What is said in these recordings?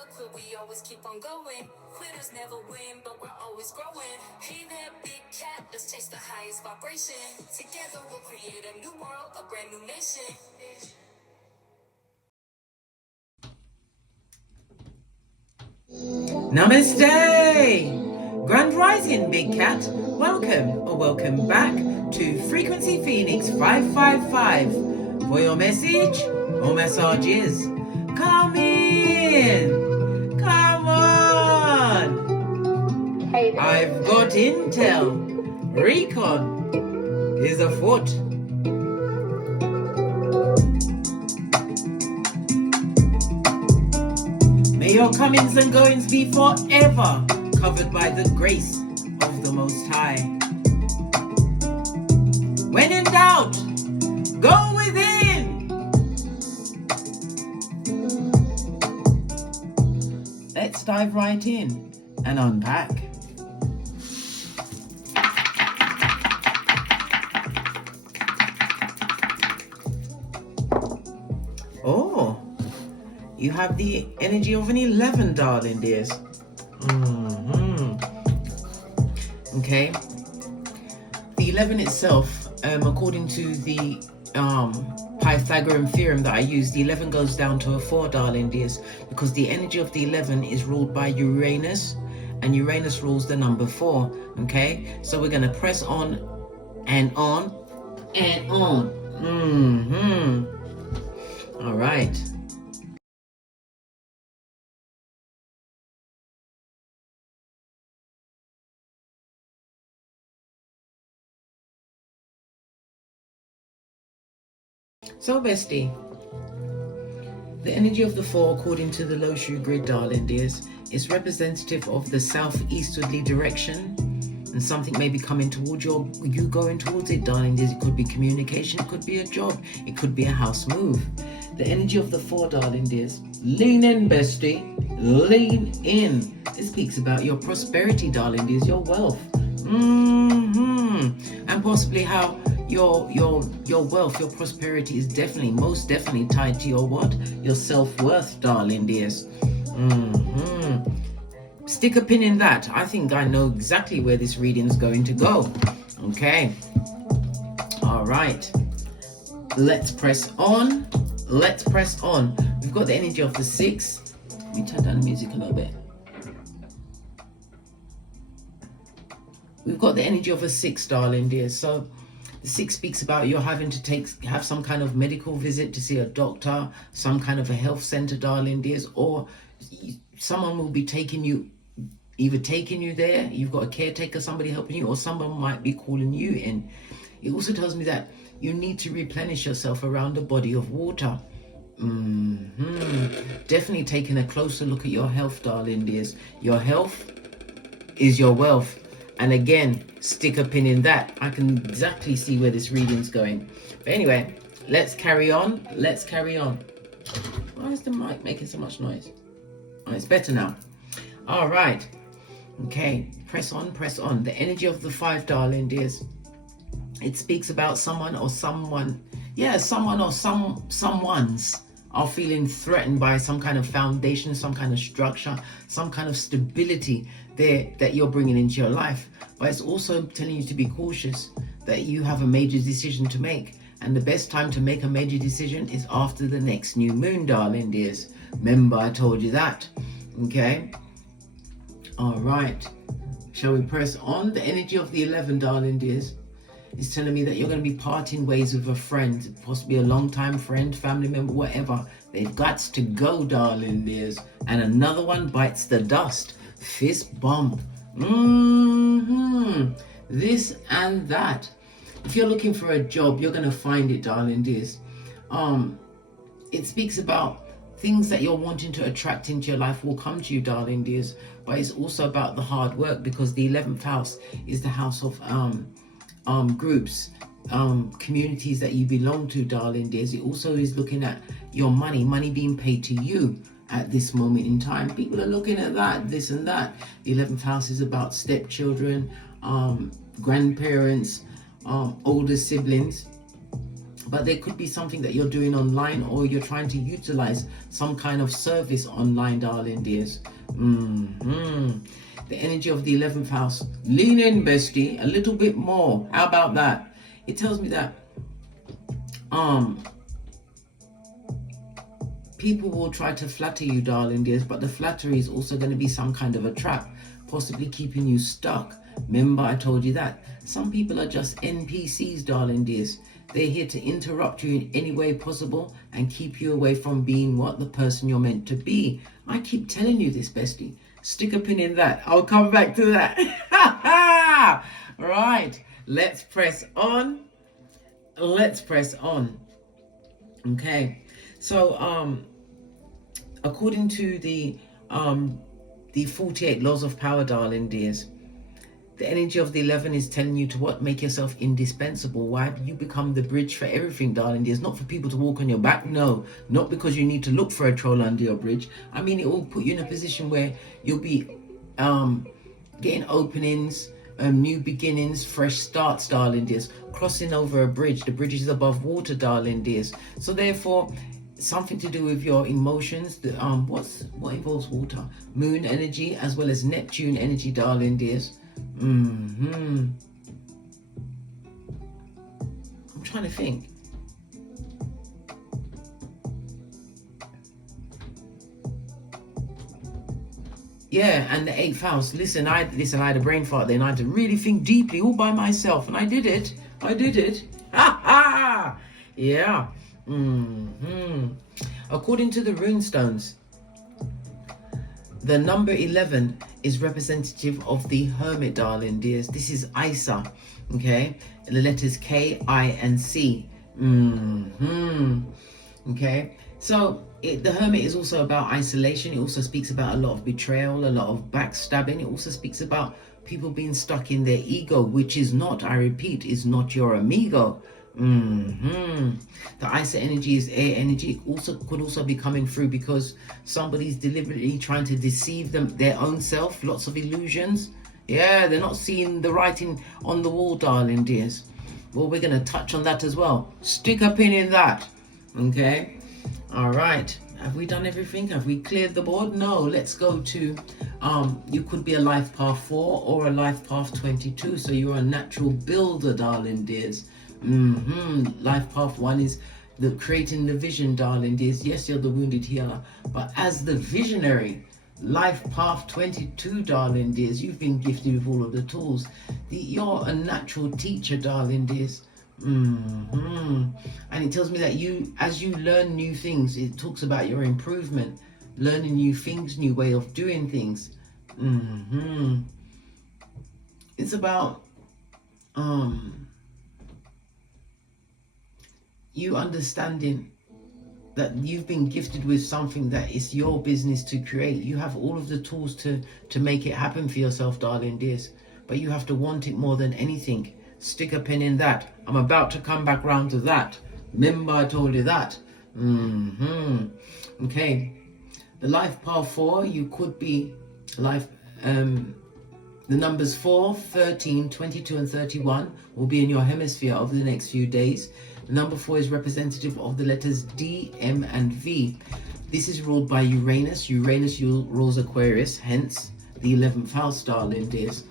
never quit, we always keep on going. Quitters never win, but we're always growing. Hey there, big cat, let's chase the highest vibration. Together we'll create a new world, a brand new nation. Namaste! Grand Rising, Big Cat. Welcome back to Frequency Phoenix 555 for your message or messages. Come in! Come on! I've got intel. Recon is afoot. May your comings and goings be forever covered by the grace of the Most High. When in doubt, go within. Let's dive right in and unpack. Oh. You have the energy of an 11, darling dears. Okay. The 11 itself, according to the Pythagorean theorem that I use, the 11 goes down to a 4, darling dears, because the energy of the 11 is ruled by Uranus, and Uranus rules the number 4. Okay. So we're going to press on and on and on. All right. So, Besti, the energy of the 4, according to the Loshu grid, darling dears, is representative of the southeasterly direction, and something may be coming towards you going towards it, darling dears. It could be communication, it could be a job, it could be a house move. The energy of the 4, darling dears, lean in, Besti, lean in. It speaks about your prosperity, darling dears, your wealth, and possibly how your wealth, your prosperity is most definitely tied to your what? Your self-worth, darling dears. Stick a pin in that. I think I know exactly where this reading is going to go. Okay. All right. Let's press on. Let's press on. We've got the energy of the 6. Let me turn down the music a little bit. We've got the energy of a 6, darling dears. So the 6 speaks about you're having to have some kind of medical visit to see a doctor, some kind of a health center, darling dears, or someone will be taking you there. You've got a caretaker, somebody helping you, or someone might be calling you in. It also tells me that you need to replenish yourself around a body of water. Definitely taking a closer look at your health, darling dears. Your health is your wealth. And again, stick a pin in that. I can exactly see where this reading's going. But anyway, let's carry on. Let's carry on. Why is the mic making so much noise? Oh, it's better now. All right. Okay, press on, press on. The energy of the 5, darling dears. It speaks about someone or someone's are feeling threatened by some kind of foundation, some kind of structure, some kind of stability there that you're bringing into your life. But it's also telling you to be cautious, that you have a major decision to make. And the best time to make a major decision is after the next new moon, darling dears. Remember, I told you that. Okay. All right. Shall we press on? The energy of the 11, darling dears, is telling me that you're going to be parting ways with a friend, possibly a long-time friend, family member, whatever. They've got to go, darling dears. And another one bites the dust. Fist bump. This and that. If you're looking for a job, you're going to find it, darling dears. It speaks about things that you're wanting to attract into your life will come to you, darling dears. But it's also about the hard work, because the 11th house is the house of groups, communities that you belong to, darling dears. It also is looking at your money being paid to you at this moment in time. People are looking at that, this and that. The 11th house is about stepchildren, grandparents, older siblings. But there could be something that you're doing online, or you're trying to utilize some kind of service online, darling dears. The energy of the 11th house. Lean in, bestie, a little bit more. How about that? It tells me that people will try to flatter you, darling dears, but the flattery is also going to be some kind of a trap, possibly keeping you stuck. Remember, I told you that. Some people are just NPCs, darling dears. They're here to interrupt you in any way possible and keep you away from being what the person you're meant to be. I keep telling you this, bestie. Stick a pin in that. I'll come back to that. Right. Let's press on. Let's press on. Okay. So, according to the 48 laws of power, darling dears, the energy of the 11 is telling you to what? Make yourself indispensable. Why? You become the bridge for everything, darling dears. Not for people to walk on your back. No, not because you need to look for a troll under your bridge. I mean, it will put you in a position where you'll be getting openings, new beginnings, fresh starts, darling dears. Crossing over a bridge. The bridge is above water, darling dears. So therefore, something to do with your emotions. What involves water? Moon energy as well as Neptune energy, darling dears. I'm trying to think. Yeah, and the 8th house. Listen, I had a brain fart then. I had to really think deeply all by myself, and I did it. Ha ha! Yeah. According to the runestones, the number 11 is representative of the Hermit, darling dears. This is Isa, okay? The letters K, I, and C. Okay? So, the Hermit is also about isolation. It also speaks about a lot of betrayal, a lot of backstabbing. It also speaks about people being stuck in their ego, which is not, I repeat, is not your amigo. The Isa energy is air energy. It could also be coming through because somebody's deliberately trying to deceive their own self. Lots of illusions. Yeah, they're not seeing the writing on the wall, darling dears. Well, we're going to touch on that as well. Stick a pin in that. Okay. All right. Have we done everything? Have we cleared the board? No. Let's go to you could be a life path 4 or a life path 22. So you're a natural builder, darling dears. Life path 1 is the creating the vision, darling dears. Yes, you're the wounded healer, but as the visionary, life path 22, darling dears, you've been gifted with all of the tools. You're a natural teacher, darling dears. And it tells me that as you learn new things, it talks about your improvement, learning new things, new way of doing things. It's about you understanding that you've been gifted with something that is your business to create. You have all of the tools to make it happen for yourself, darling dears, but you have to want it more than anything. Stick a pin in that. I'm about to come back round to that. Remember, I told you that. Okay. The life path 4, you could be life. The numbers 4, 13, 22, and 31 will be in your hemisphere over the next few days. The number 4 is representative of the letters D, M, and V. This is ruled by Uranus. Uranus rules Aquarius, hence the 11th house, darling dears.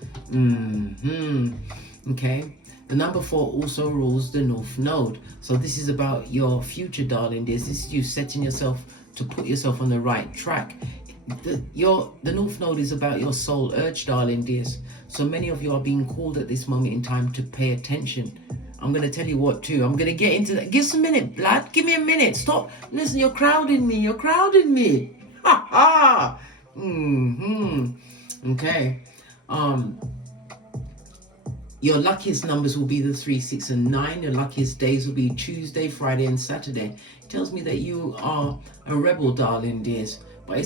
Okay. The number 4 also rules the North Node. So this is about your future, darling dears. This is you setting yourself to put yourself on the right track. The North Node is about your soul urge, darling dears. So many of you are being called at this moment in time to pay attention. I'm going to tell you what too. I'm going to get into that. Give us a minute, blood. Give me a minute. Stop. Listen, you're crowding me. You're crowding me. Ha ha. Okay. Your luckiest numbers will be the 3, 6, and 9. Your luckiest days will be Tuesday, Friday, and Saturday. It tells me that you are a rebel, darling dears. But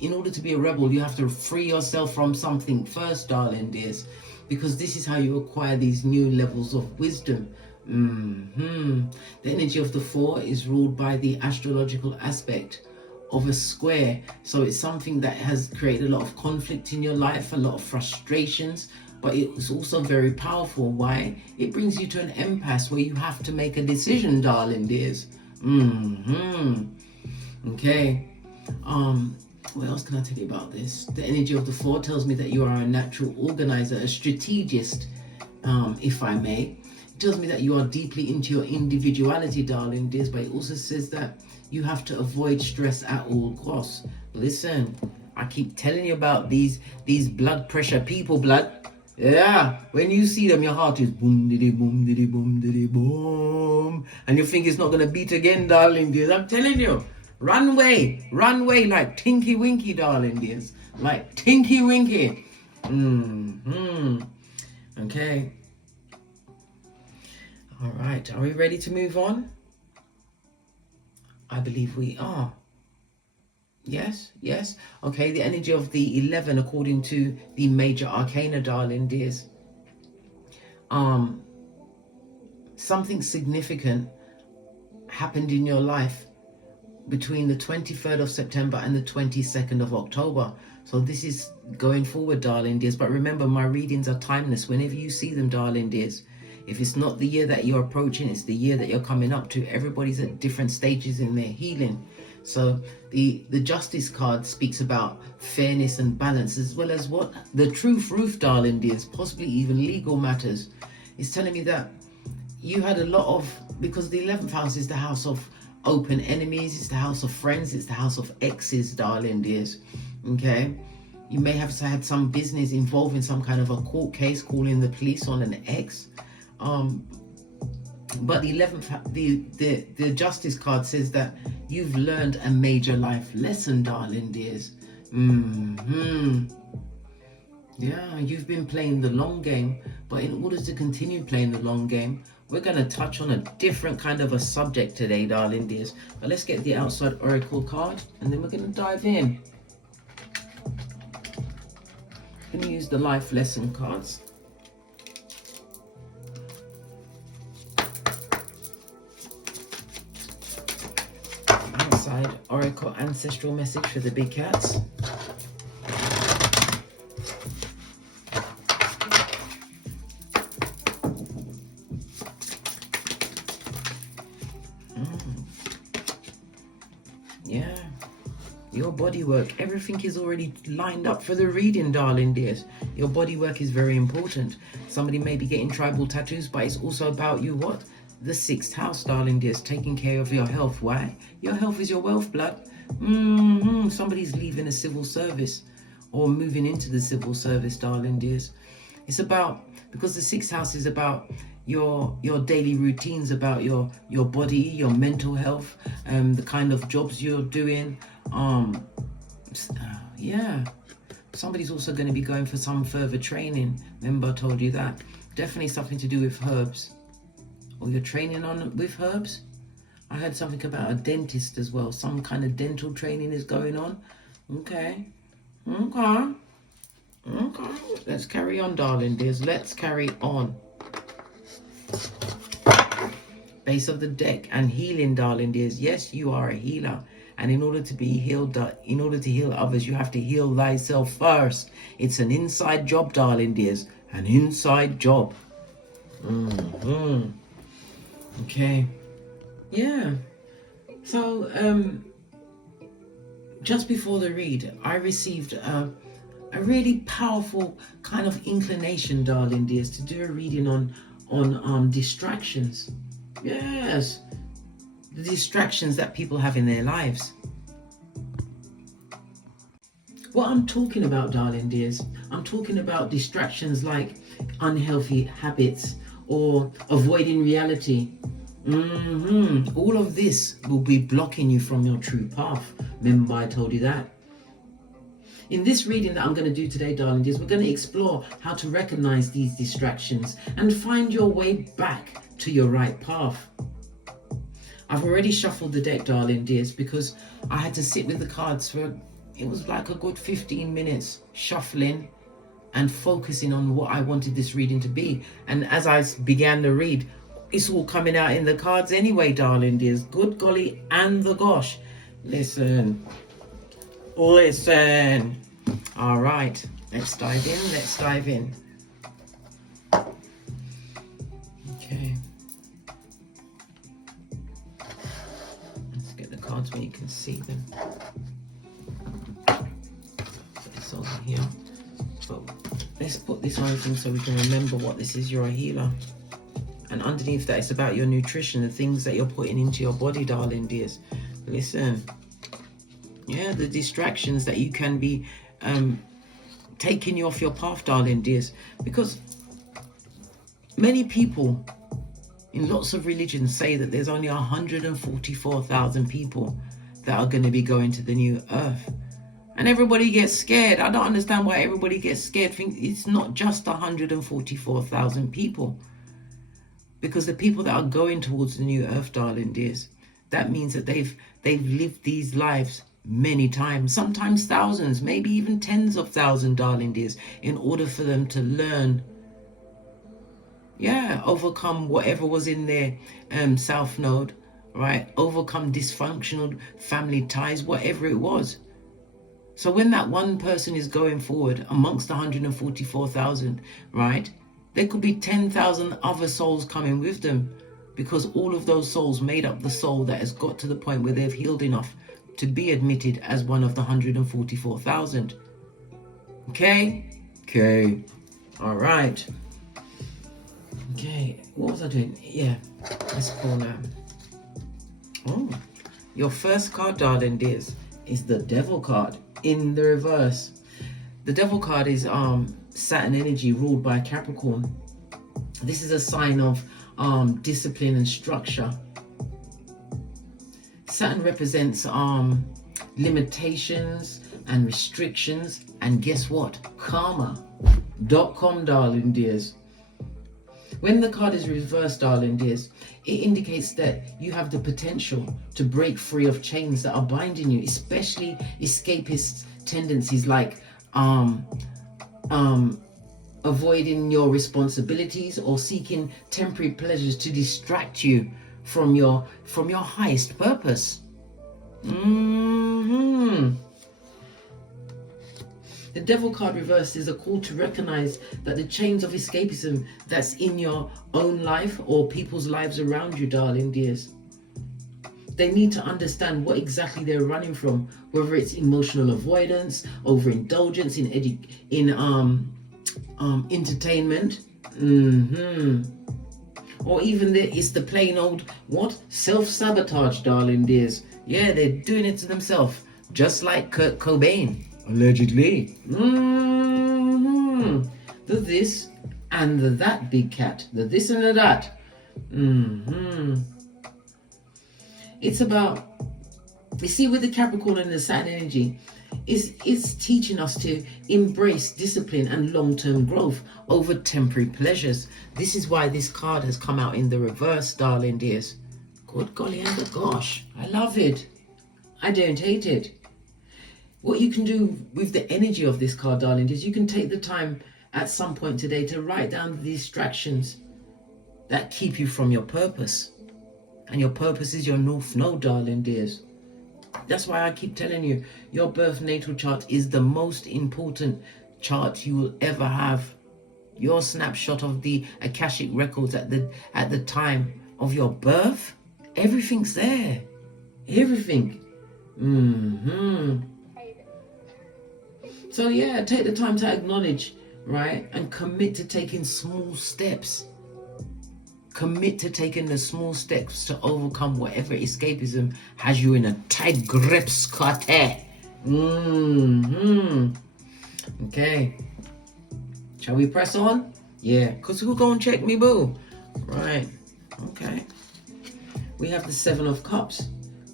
in order to be a rebel, you have to free yourself from something first, darling dears. Because this is how you acquire these new levels of wisdom. The energy of the 4 is ruled by the astrological aspect of a square. So it's something that has created a lot of conflict in your life, a lot of frustrations, but it's also very powerful. Why? It brings you to an impasse where you have to make a decision, darling dears. Okay. What else can I tell you about this? The energy of the 4 tells me that you are a natural organizer, a strategist, if I may. It tells me that you are deeply into your individuality, darling dears, but it also says that you have to avoid stress at all costs. Listen, I keep telling you about these blood pressure people, blood. Yeah, when you see them, your heart is boom, diddy, boom, diddy, boom, diddy, boom. And you think it's not going to beat again, darling dears. I'm telling you. Run away like Tinky Winky, darling dears. Like Tinky Winky. Okay. All right. Are we ready to move on? I believe we are. Yes. Okay, the energy of the 11 according to the major arcana, darling dears. Something significant happened in your life between the 23rd of September and the 22nd of October. So this is going forward, darling dears. But remember, my readings are timeless. Whenever you see them, darling dears, if it's not the year that you're approaching, it's the year that you're coming up to. Everybody's at different stages in their healing. So the Justice card speaks about fairness and balance, as well as what the Truth Roof, darling dears, possibly even legal matters. It's telling me that you had a lot of, because the 11th house is the house of open enemies, it's the house of friends, it's the house of exes, darling dears. Okay, you may have had some business involving some kind of a court case, calling the police on an ex. But the 11th, the Justice card says that you've learned a major life lesson, darling dears. Yeah, you've been playing the long game, but in order to continue playing the long game, we're going to touch on a different kind of a subject today, darling dears. But let's get the outside oracle card, and then we're going to dive in. I'm going to use the life lesson cards. Outside oracle ancestral message for the big cats. Yeah, your body work, everything is already lined up for the reading, darling dears. Your body work is very important. Somebody may be getting tribal tattoos, but it's also about you, what? The 6th house, darling dears, taking care of your health. Why? Your health is your wealth, blood. Somebody's leaving the civil service or moving into the civil service, darling dears. It's about, because the 6th house is about your daily routines, about your body, your mental health, the kind of jobs you're doing. Yeah, somebody's also going to be going for some further training. Remember, I told you that. Definitely something to do with herbs, or you're training on with herbs. I heard something about a dentist as well. Some kind of dental training is going on. Okay. Let's carry on, darling dears. Let's carry on. Base of the deck and healing, darling dears. Yes, you are a healer, and in order to be healed, in order to heal others, you have to heal thyself first. It's an inside job, darling dears. An inside job. Okay. Yeah. So just before the read, I received a really powerful kind of inclination, darling dears, to do a reading on distractions. Yes, the distractions that people have in their lives. What I'm talking about, darling dears, I'm talking about distractions like unhealthy habits or avoiding reality. All of this will be blocking you from your true path. Remember, I told you that. In this reading that I'm going to do today, darling dears, we're going to explore how to recognize these distractions and find your way back to your right path. I've already shuffled the deck, darling dears, because I had to sit with the cards for, it was like a good 15 minutes shuffling and focusing on what I wanted this reading to be. And as I began the read, it's all coming out in the cards anyway, darling dears. Good golly and the gosh. Listen. All right, let's dive in. cards where you can see them. So it's over here. But let's put this on thing so we can remember what this is. You're a healer. And underneath that, it's about your nutrition, the things that you're putting into your body, darling dears. Listen. Yeah, the distractions that you can be taking you off your path, darling dears. Because many people in lots of religions say that there's only 144,000 people that are going to be going to the new earth. And everybody gets scared. I don't understand why everybody gets scared. Think it's not just 144,000 people. Because the people that are going towards the new earth, darling dears, that means that they've lived these lives many times, sometimes thousands, maybe even tens of thousands, darling dears, in order for them to learn, overcome whatever was in their south node, right? Overcome dysfunctional family ties, whatever it was. So when that one person is going forward amongst 144,000, right, there could be 10,000 other souls coming with them, because all of those souls made up the soul that has got to the point where they've healed enough to be admitted as one of the 144,000. Okay? All right. Okay, what was I doing? Yeah, let's call that. Oh, your first card, darling dears, is the Devil card in the reverse. The Devil card is Saturn energy ruled by Capricorn. This is a sign of discipline and structure. Saturn represents limitations and restrictions, and guess what? Karma.com, darling dears. When the card is reversed, darling dears, it indicates that you have the potential to break free of chains that are binding you, especially escapist tendencies like avoiding your responsibilities or seeking temporary pleasures to distract you from your highest purpose. The Devil card reversed is a call to recognize that the chains of escapism that's in your own life or people's lives around you, darling dears, they need to understand what exactly they're running from, whether it's emotional avoidance, overindulgence in entertainment, or even it's the plain old self-sabotage, darling dears. Yeah, they're doing it to themselves, just like Kurt Cobain, allegedly. The this and the that, big cat. The this and the that. It's about, you see, with the Capricorn and the Saturn energy, it's teaching us to embrace discipline and long-term growth over temporary pleasures. This is why this card has come out in the reverse, darling dears. Good golly and the gosh, I love it. I don't hate it. What you can do with the energy of this card, darling dears, you can take the time at some point today to write down the distractions that keep you from your purpose. And your purpose is your North Node, darling dears. That's why I keep telling you, your birth natal chart is the most important chart you will ever have. Your snapshot of the Akashic records at the time of your birth, everything's there. Everything. So yeah, take the time to acknowledge, right? And commit to taking small steps. Commit to taking the small steps to overcome whatever escapism has you in a tight grip, Scotty. Okay. Shall we press on? Yeah, because who gonna check me, boo? Right. Okay. We have the Seven of Cups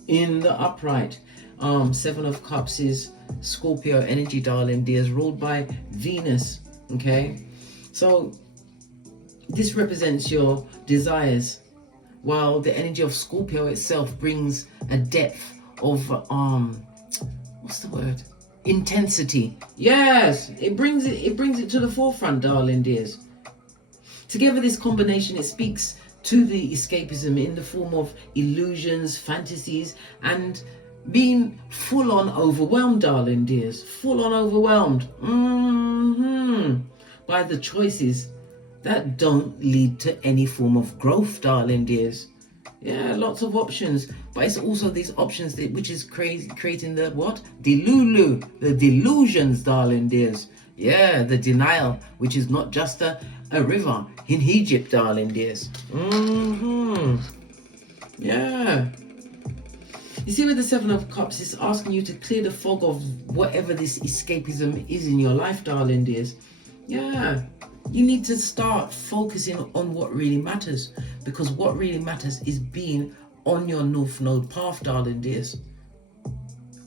in the upright. Seven of Cups is Scorpio energy, darling dears, ruled by Venus. Okay. So this represents your desires, while the energy of Scorpio itself brings a depth of what's the word? Intensity. Yes, it brings it to the forefront, darling dears. Together, this combination, it speaks to the escapism in the form of illusions, fantasies, and being full on overwhelmed, darling dears. Full on overwhelmed by the choices that don't lead to any form of growth, darling dears. Yeah, lots of options. But it's also these options which is creating the what? The delusions, darling dears. Yeah, the denial, which is not just a river in Egypt, darling dears. Yeah. You see, with the Seven of Cups, it's asking you to clear the fog of whatever this escapism is in your life, darling dears. Yeah. You need to start focusing on what really matters, because what really matters is being on your North Node path, darling dears.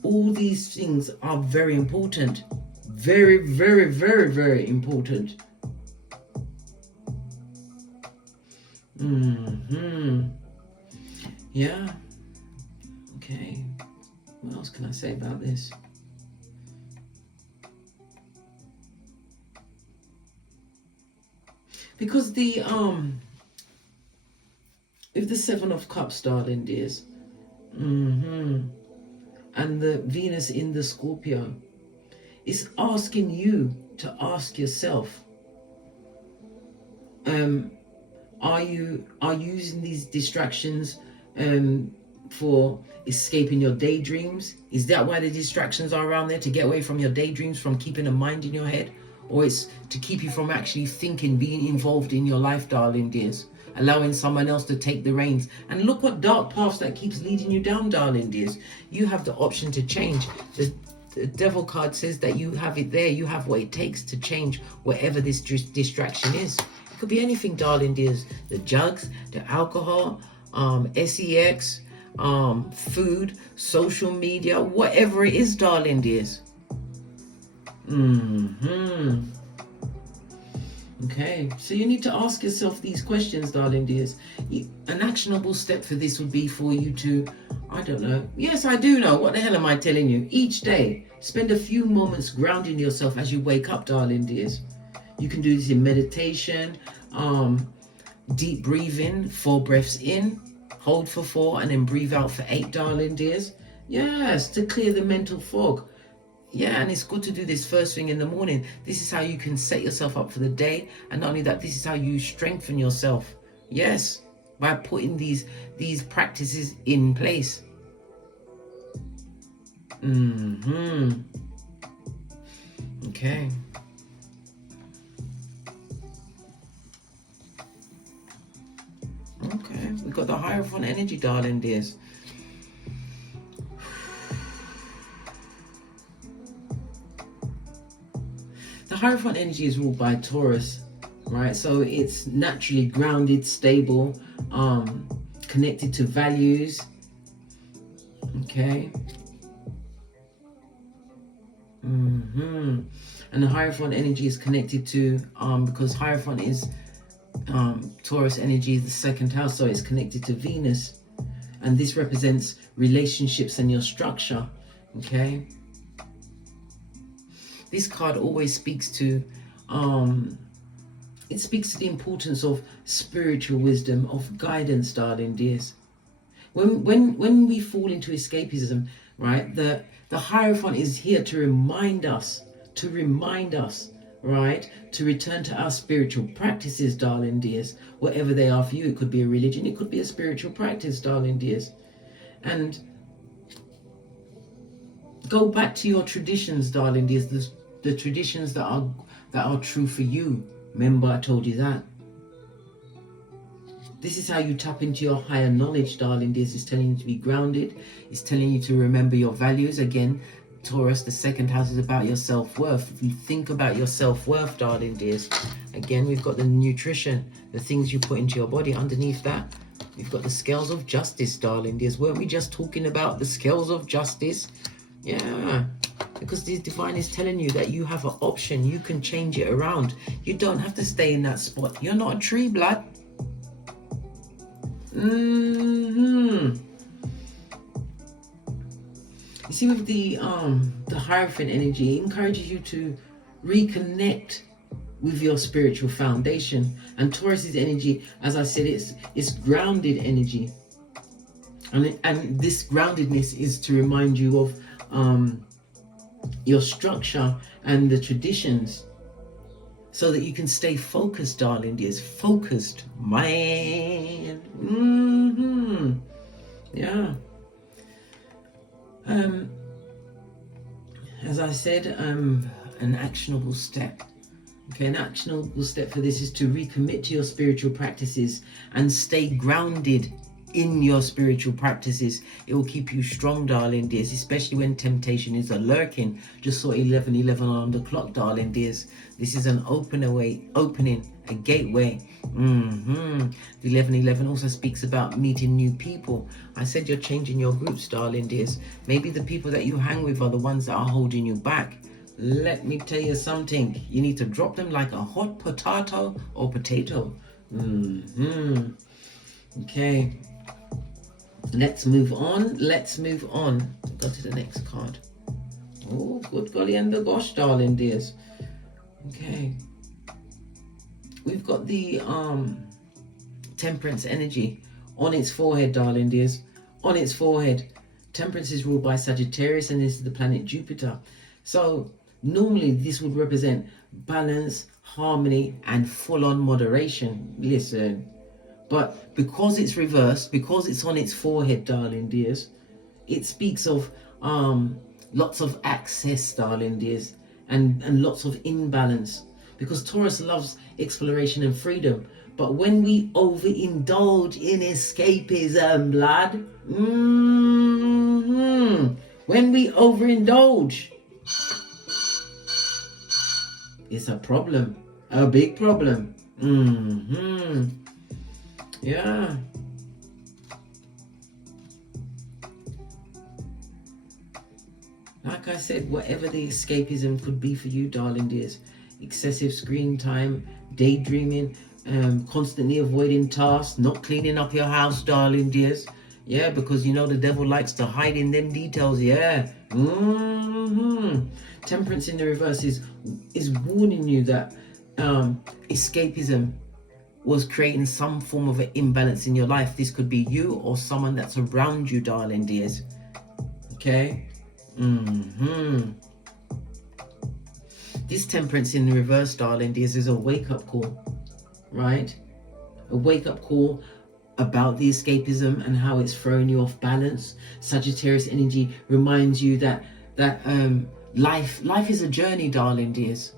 All these things are very important. Very, very, very, very important. Yeah. Okay. What else can I say about this? Because if the Seven of Cups, darling dears, and the Venus in the Scorpio, it's asking you to ask yourself, are you using these distractions for escaping your daydreams? Is that why the distractions are around there, to get away from your daydreams, from keeping a mind in your head? Or it's to keep you from actually thinking, being involved in your life, darling dears, allowing someone else to take the reins? And look what dark paths that keeps leading you down, darling dears. You have the option to change. The Devil card says that you have it there. You have what it takes to change whatever this distraction is. It could be anything, darling dears. The drugs, the alcohol, sex, food, social media, whatever it is, darling dears. Okay, so you need to ask yourself these questions, darling dears. An actionable step for this would be for you to, I don't know. Yes, I do know. What the hell am I telling you? Each day, spend a few moments grounding yourself as you wake up, darling dears. You can do this in meditation, deep breathing, 4 breaths in, hold for 4, and then breathe out for 8, darling dears. Yes, to clear the mental fog. Yeah, and it's good to do this first thing in the morning. This is how you can set yourself up for the day. And not only that, this is how you strengthen yourself. Yes, by putting these practices in place. Okay. Okay, we've got the Hierophant energy, darling dears. The Hierophant energy is ruled by Taurus, right? So it's naturally grounded, stable, connected to values. Okay. And the Hierophant energy is connected to, because Hierophant is Taurus energy, the 2nd house, so it's connected to Venus. And this represents relationships and your structure. Okay. This card always speaks to, it speaks to the importance of spiritual wisdom, of guidance, darling dears. When we fall into escapism, right, the Hierophant is here to remind us, right, to return to our spiritual practices, darling dears, whatever they are for you. It could be a religion, it could be a spiritual practice, darling dears. And go back to your traditions, darling dears, the traditions that are true for you. Remember, I told you that. This is how you tap into your higher knowledge, darling dears. It's telling you to be grounded. It's telling you to remember your values. Again, Taurus, the 2nd house is about your self-worth. If you think about your self-worth, darling dears, again, we've got the nutrition, the things you put into your body. Underneath that, we've got the scales of justice, darling dears. Weren't we just talking about the scales of justice? Yeah, because the divine is telling you that you have an option. You can change it around. You don't have to stay in that spot. You're not a tree, blood. You see, with the Hierophant energy, it encourages you to reconnect with your spiritual foundation. And Taurus's energy, as I said, it's grounded energy. And this groundedness is to remind you of your structure and the traditions so that you can stay focused, darling dears. Focused, man. Yeah. As I said, an actionable step. Okay, an actionable step for this is to recommit to your spiritual practices and stay grounded in your spiritual practices. It will keep you strong, darling dears, especially when temptation is lurking. Just saw 11:11 on the clock, darling dears. This is an opening, a gateway. The 11:11 also speaks about meeting new people. I said you're changing your groups, darling dears. Maybe the people that you hang with are the ones that are holding you back. Let me tell you something. You need to drop them like a hot potato or potato. Okay. Let's move on. Go to the next card. Oh, good golly and the gosh, darling dears. Okay. We've got the Temperance energy on its forehead, darling dears. On its forehead. Temperance is ruled by Sagittarius, and this is the planet Jupiter. So normally this would represent balance, harmony, and full-on moderation. Listen. But because it's reversed, because it's on its forehead, darling dears, it speaks of lots of access, darling dears, and lots of imbalance. Because Taurus loves exploration and freedom. But when we overindulge in escapism, blood, when we overindulge, it's a problem, a big problem. Yeah. Like I said, whatever the escapism could be for you, darling dears, excessive screen time, daydreaming, constantly avoiding tasks, not cleaning up your house, darling dears. Yeah, because you know the devil likes to hide in them details. Yeah. Temperance in the reverse is warning you that escapism was creating some form of an imbalance in your life. This could be you or someone that's around you, darling dears. Okay. This temperance in the reverse, darling dears, is a wake-up call, right? A wake-up call about the escapism and how it's throwing you off balance. Sagittarius energy reminds you that life is a journey, darling dears.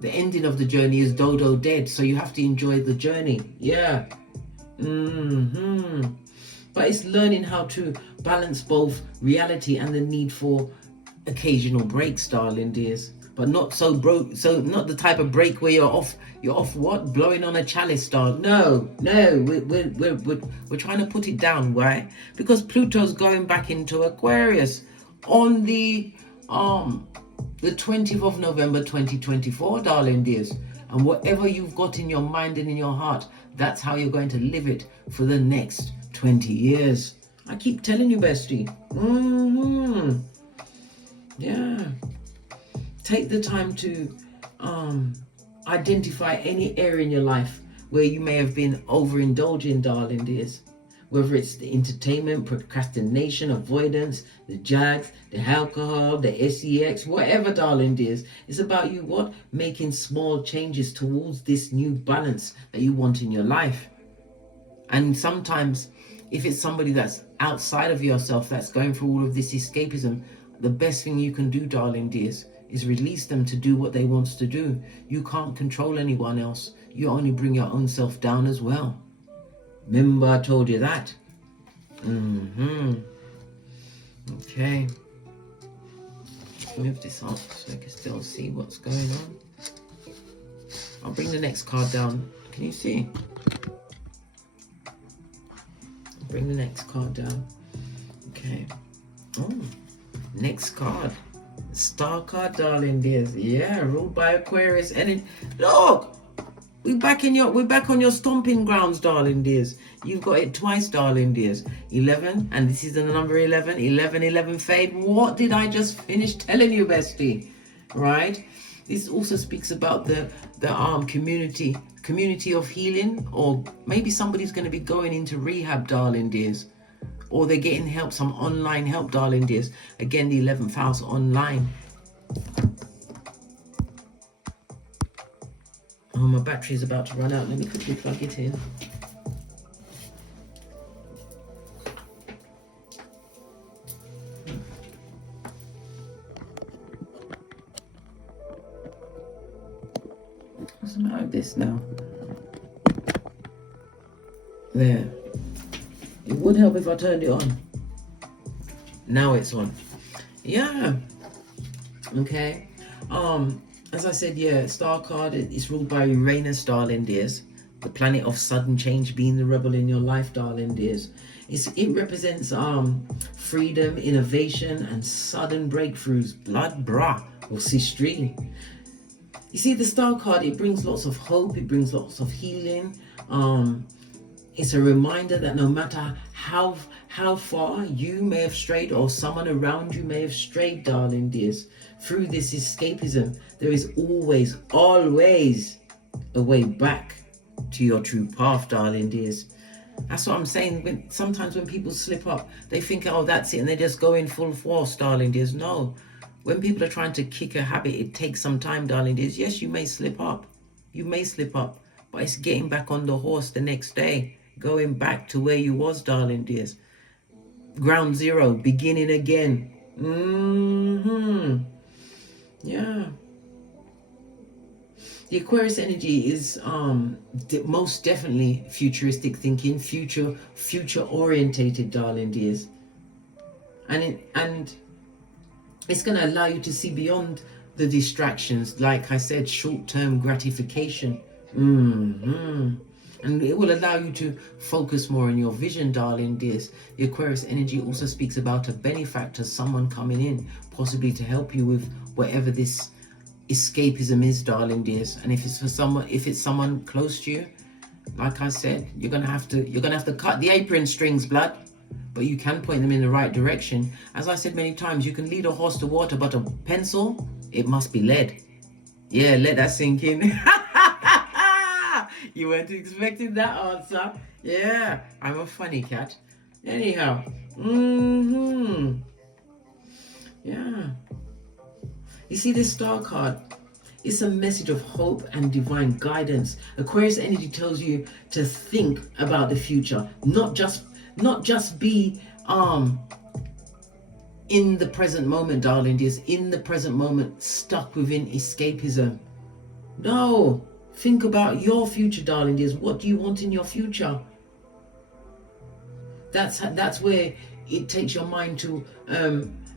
The ending of the journey is dodo dead, so you have to enjoy the journey. Yeah. But it's learning how to balance both reality and the need for occasional breaks, darling dears. But not so not the type of break where you're off what? Blowing on a chalice, darling. No, we're trying to put it down, right? Because Pluto's going back into Aquarius on the 20th of November 2024, darling dears. And whatever you've got in your mind and in your heart, that's how you're going to live it for the next 20 years. I keep telling you, bestie. Yeah. Take the time to identify any area in your life where you may have been overindulging, darling dears. Whether it's the entertainment, procrastination, avoidance, the jags, the alcohol, the sex, whatever, darling dears. It's about you, what? Making small changes towards this new balance that you want in your life. And sometimes, if it's somebody that's outside of yourself that's going through all of this escapism, the best thing you can do, darling dears, is release them to do what they want to do. You can't control anyone else. You only bring your own self down as well. Remember I told you that? Okay. Move this up so I can still see what's going on. I'll bring the next card down. Can you see? I'll bring the next card down. Okay. Oh, next card. Star card, darling dears. Yeah, ruled by Aquarius. And look! We're back on your stomping grounds, darling dears. You've got it twice, darling dears. 11, and this is the number 11. 11 fade. What did I just finish telling you, bestie? Right? This also speaks about the community of healing, or maybe somebody's going to be going into rehab, darling dears, or they're getting help, some online help, darling dears. Again, the 11th house online. my battery is about to run out. Let me quickly plug it in. What's the matter with this now? There. It would help if I turned it on. Now it's on. Yeah. Okay. As I said, yeah, star card is ruled by Uranus, darling dears. The planet of sudden change, being the rebel in your life, darling dears. It represents freedom, innovation, and sudden breakthroughs. Blood, brah, or sistri. You see, the star card, it brings lots of hope. It brings lots of healing. It's a reminder that no matter how far you may have strayed, or someone around you may have strayed, darling dears, through this escapism, there is always a way back to your true path, darling dears. That's what I'm saying. Sometimes when people slip up, they think, oh, that's it, and they just go in full force, darling dears. No. When people are trying to kick a habit, it takes some time, darling dears. Yes, you may slip up. You may slip up. But it's getting back on the horse the next day. Going back to where you was, darling dears. Ground zero. Beginning again. Yeah. The Aquarius energy is most definitely futuristic thinking. Future orientated, darling dears. And it's going to allow you to see beyond the distractions, like I said, short-term gratification. And it will allow you to focus more on your vision, darling dears. The Aquarius energy also speaks about a benefactor, someone coming in, possibly to help you with whatever this escapism is, darling dears. And if it's someone close to you, like I said, you're gonna have to cut the apron strings, blood. But you can point them in the right direction. As I said many times, you can lead a horse to water, but a pencil, it must be lead. Yeah, let that sink in. You weren't expecting that answer. Yeah, I'm a funny cat. Anyhow. Yeah. You see this star card? It's a message of hope and divine guidance. Aquarius energy tells you to think about the future, not just be in the present moment, darling dears, in the present moment, stuck within escapism. No, think about your future, darling dears. What do you want in your future? That's where it takes your mind to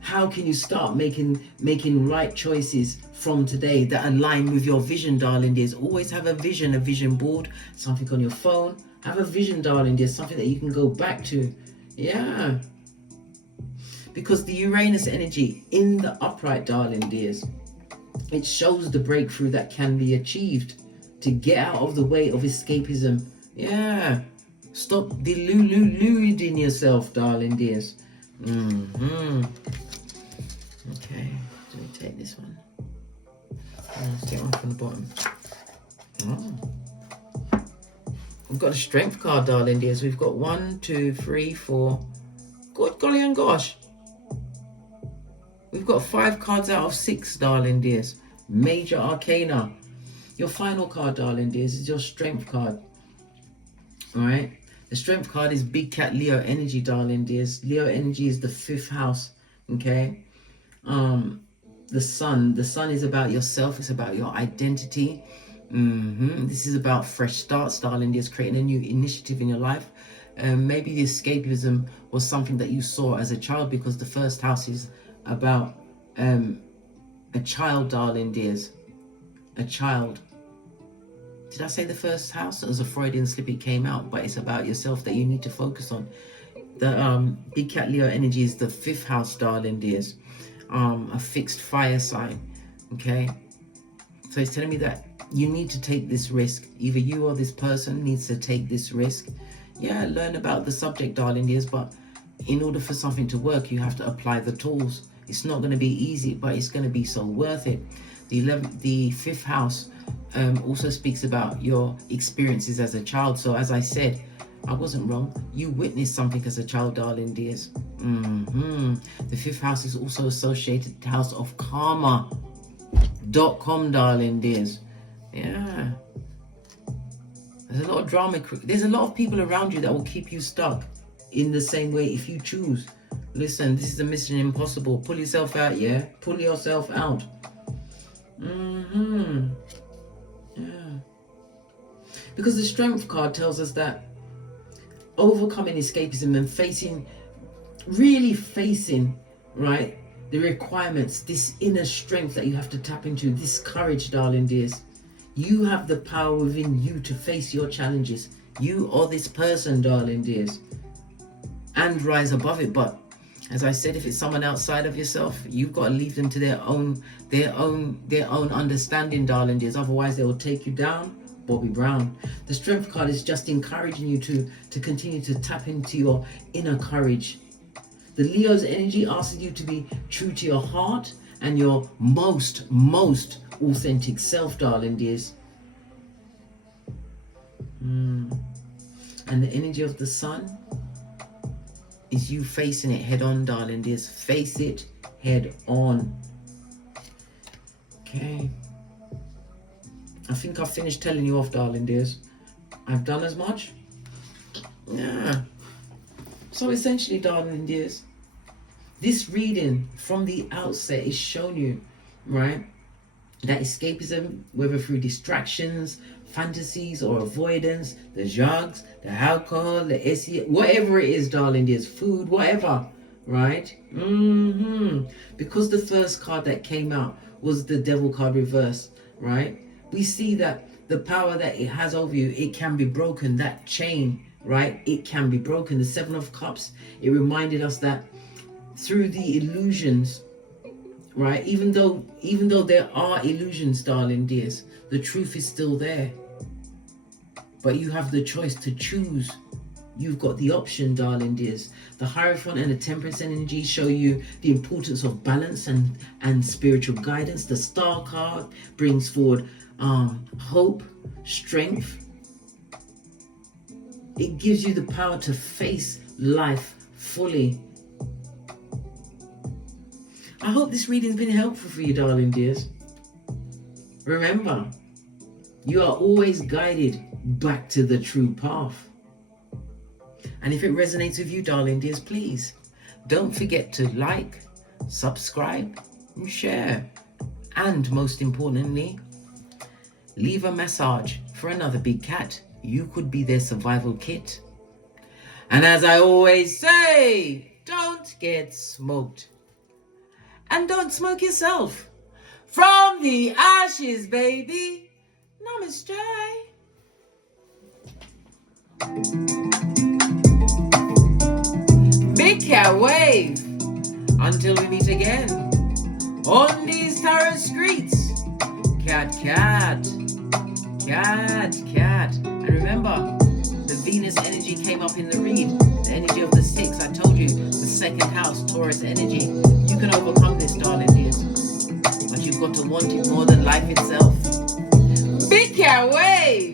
how can you start making right choices from today that align with your vision, darling dears. Always have a vision board, something on your phone. Have a vision, darling dears, something that you can go back to. Yeah. Because the Uranus energy in the upright, darling dears, it shows the breakthrough that can be achieved to get out of the way of escapism. Yeah. Stop deluding yourself, darling dears. Okay, let me take this one. Let's take one from the bottom. We've got a strength card, darling dears. We've got 1, 2, 3, 4. Good golly and gosh. We've got 5 cards out of 6, darling dears. Major arcana. Your final card, darling dears, is your strength card. Alright. The strength card is Big Cat Leo energy, darling dears. Leo energy is the 5th house. Okay. The sun is about yourself. It's about your identity. This is about fresh starts, darling dears, creating a new initiative in your life. Maybe the escapism was something that you saw as a child, because the 1st house is about a child, darling dears. A child. Did I say the 1st house? It was a Freudian slip, it came out, but it's about yourself that you need to focus on. The Big Cat Leo energy is the 5th house, darling dears. A fixed fire sign. Okay, so it's telling me that you need to take this risk. Either you or this person needs to take this risk. Yeah, learn about the subject, darling dears, but in order for something to work, you have to apply the tools. It's not going to be easy, but it's going to be so worth it. The 5th house also speaks about your experiences as a child. So as I said, I wasn't wrong. You witnessed something as a child, darling dears. The 5th house is also associated with the house of karma.com, darling dears. Yeah. There's a lot of drama. There's a lot of people around you that will keep you stuck in the same way if you choose. Listen, this is a mission impossible. Pull yourself out, yeah? Pull yourself out. Yeah. Because the Strength card tells us that overcoming escapism and really facing, right, the requirements, this inner strength that you have to tap into, this courage, darling dears. You have the power within you to face your challenges. You are this person, darling dears, and rise above it. But as I said, if it's someone outside of yourself, you've got to leave them to their own understanding, darling dears. Otherwise, they will take you down. Bobby Brown. The Strength card is just encouraging you to continue to tap into your inner courage. The Leo's energy asks you to be true to your heart and your most authentic self, darling dears. And the energy of the Sun is you facing it head on, darling dears. Face it head on. Okay. I think I've finished telling you off, darling dears. I've done as much. Yeah. So essentially, darling dears, this reading from the outset is showing you, right, that escapism, whether through distractions, fantasies, or avoidance, the drugs, the alcohol, the SE, whatever it is, darling dears, food, whatever, right? Because the first card that came out was the Devil card reverse, right? We see that the power that it has over you, it can be broken. That chain, right? It can be broken. The Seven of Cups, it reminded us that through the illusions, right? Even though there are illusions, darling dears, the truth is still there. But you have the choice to choose. You've got the option, darling dears. The Hierophant and the Temperance energy show you the importance of balance and spiritual guidance. The Star card brings forward hope, strength. It gives you the power to face life fully. I hope this reading's been helpful for you, darling dears. Remember, you are always guided back to the true path. And if it resonates with you, darling dears, please don't forget to like, subscribe, and share. And most importantly, leave a message for another big cat. You could be their survival kit. And as I always say, don't get smoked. And don't smoke yourself. From the ashes, baby. Namaste. Big cat wave. Until we meet again on these Tarot streets. Cat, cat. Cat, cat. And remember, the Venus energy came up in the read. The energy of the 6. I told you, the second house, Taurus energy. You can overcome this, darling dears. But you've got to want it more than life itself. Big cat wave.